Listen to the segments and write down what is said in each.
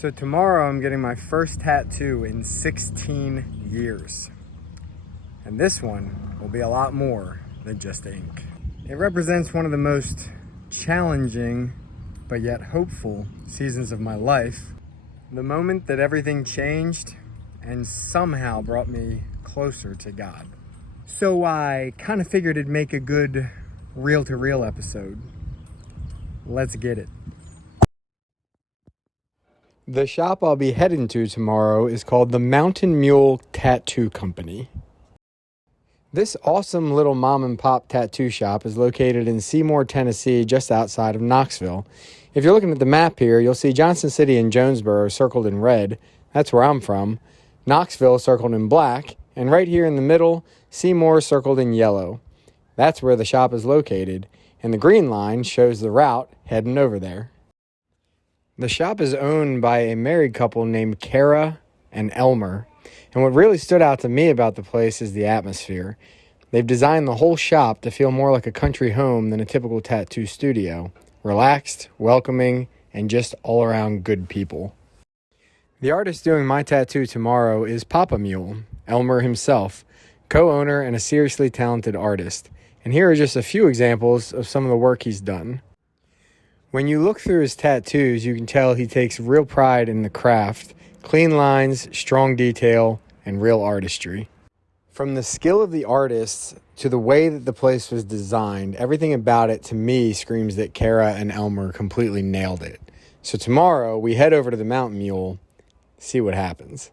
So tomorrow I'm getting my first tattoo in 16 years. And this one will be a lot more than just ink. It represents one of the most challenging, but yet hopeful seasons of my life. The moment that everything changed and somehow brought me closer to God. So I kind of figured it'd make a good reel-to-reel episode. Let's get it. The shop I'll be heading to tomorrow is called the Mountain Mule Tattoo Company. This awesome little mom and pop tattoo shop is located in Seymour, Tennessee, just outside of Knoxville. If you're looking at the map here, you'll see Johnson City and Jonesboro circled in red. That's where I'm from. Knoxville circled in black. And right here in the middle, Seymour circled in yellow. That's where the shop is located. And the green line shows the route heading over there. The shop is owned by a married couple named Kara and Elmer. And what really stood out to me about the place is the atmosphere. They've designed the whole shop to feel more like a country home than a typical tattoo studio. Relaxed, welcoming, and just all around good people. The artist doing my tattoo tomorrow is Papa Mule, Elmer himself, co-owner and a seriously talented artist. And here are just a few examples of some of the work he's done. When you look through his tattoos, you can tell he takes real pride in the craft, clean lines, strong detail, and real artistry. From the skill of the artist to the way that the place was designed, everything about it to me screams that Kara and Elmer completely nailed it. So tomorrow we head over to the Mountain Mule, see what happens.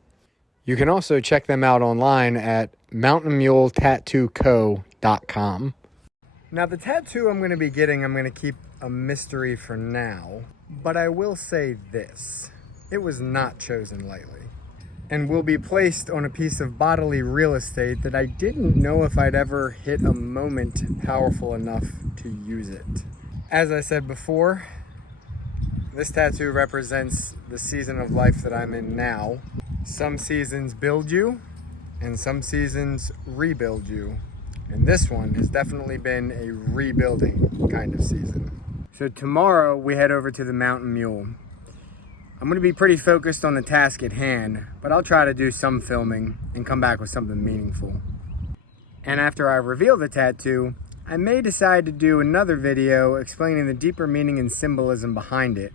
You can also check them out online at mountainmuletattooco.com. Now the tattoo I'm going to be getting, I'm going to keep a mystery for now, but I will say this. It was not chosen lightly and will be placed on a piece of bodily real estate that I didn't know if I'd ever hit a moment powerful enough to use it. As I said before, this tattoo represents the season of life that I'm in now. Some seasons build you and some seasons rebuild you. And this one has definitely been a rebuilding kind of season. So tomorrow we head over to the Mountain Mule. I'm going to be pretty focused on the task at hand, but I'll try to do some filming and come back with something meaningful. And after I reveal the tattoo, I may decide to do another video explaining the deeper meaning and symbolism behind it.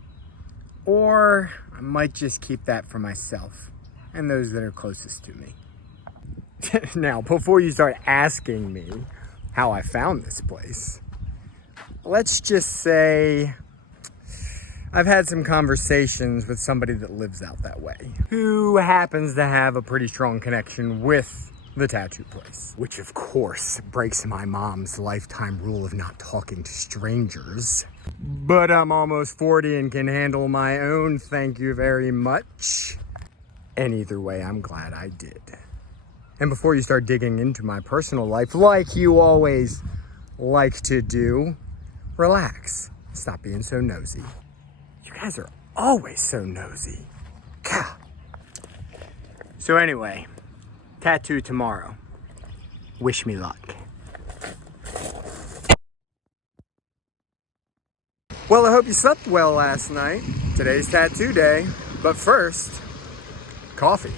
Or I might just keep that for myself and those that are closest to me. Now, before you start asking me how I found this place, let's just say I've had some conversations with somebody that lives out that way, who happens to have a pretty strong connection with the tattoo place, which of course breaks my mom's lifetime rule of not talking to strangers. But I'm almost 40 and can handle my own, thank you very much. And either way, I'm glad I did. And before you start digging into my personal life, like you always like to do, relax. Stop being so nosy. You guys are always so nosy. Gah. So anyway, tattoo tomorrow. Wish me luck. Well, I hope you slept well last night. Today's tattoo day. But first, coffee.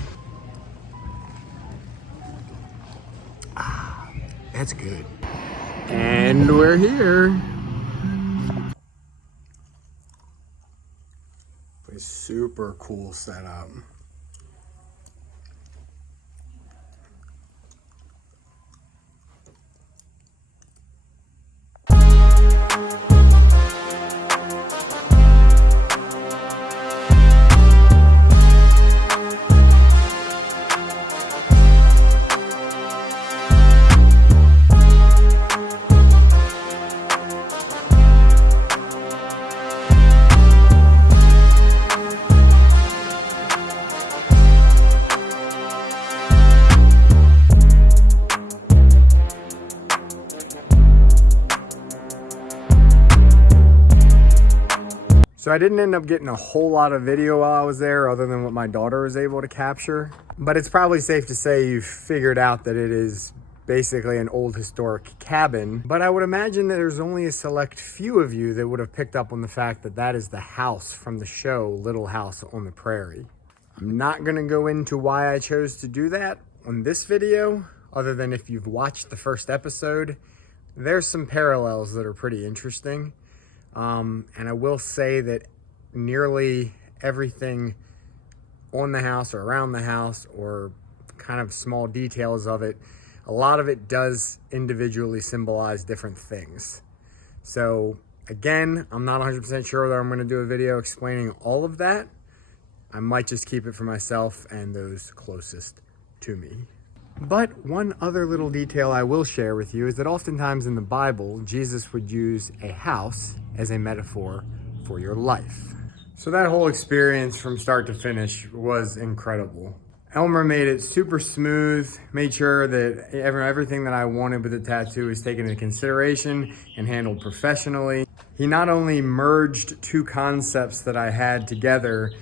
Ah, that's good. And we're here. A super cool setup. So I didn't end up getting a whole lot of video while I was there other than what my daughter was able to capture. But it's probably safe to say you've figured out that it is basically an old historic cabin, but I would imagine that there's only a select few of you that would have picked up on the fact that that is the house from the show Little House on the Prairie. I'm not gonna go into why I chose to do that on this video, other than if you've watched the first episode, there's some parallels that are pretty interesting. And I will say that nearly everything on the house or around the house, or kind of small details of it, a lot of it does individually symbolize different things. So again, I'm not 100% sure that I'm going to do a video explaining all of that. I might just keep it for myself and those closest to me. But one other little detail I will share with you is that oftentimes in the Bible, Jesus would use a house as a metaphor for your life. So that whole experience from start to finish was incredible. Elmer made it super smooth, made sure that everything that I wanted with the tattoo was taken into consideration and handled professionally. He not only merged two concepts that I had together,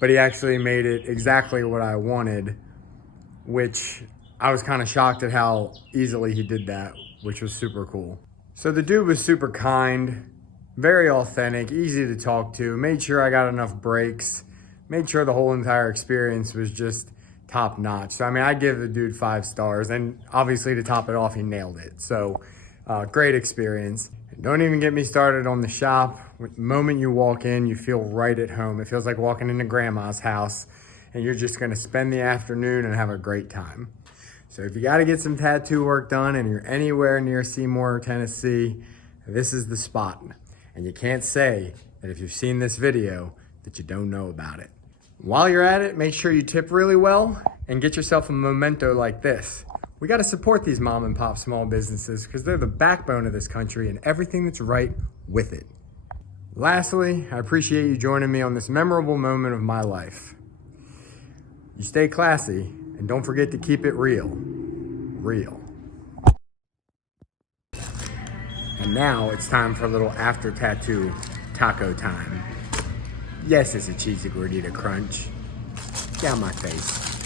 but he actually made it exactly what I wanted, which I was kind of shocked at how easily he did that, which was super cool. So the dude was super kind, very authentic, easy to talk to, made sure I got enough breaks, made sure the whole entire experience was just top notch. So I mean, I give the dude 5 stars, and obviously to top it off, he nailed it. So great experience. Don't even get me started on the shop. The moment you walk in, you feel right at home. It feels like walking into grandma's house, and you're just gonna spend the afternoon and have a great time. So if you gotta get some tattoo work done and you're anywhere near Seymour, Tennessee, this is the spot. And you can't say that if you've seen this video that you don't know about it. While you're at it, make sure you tip really well and get yourself a memento like this. We got to support these mom and pop small businesses because they're the backbone of this country and everything that's right with it. Lastly, I appreciate you joining me on this memorable moment of my life. You stay classy and don't forget to keep it real. Real. And now it's time for a little after tattoo taco time. Yes, it's a cheesy gordita crunch. Get out my face.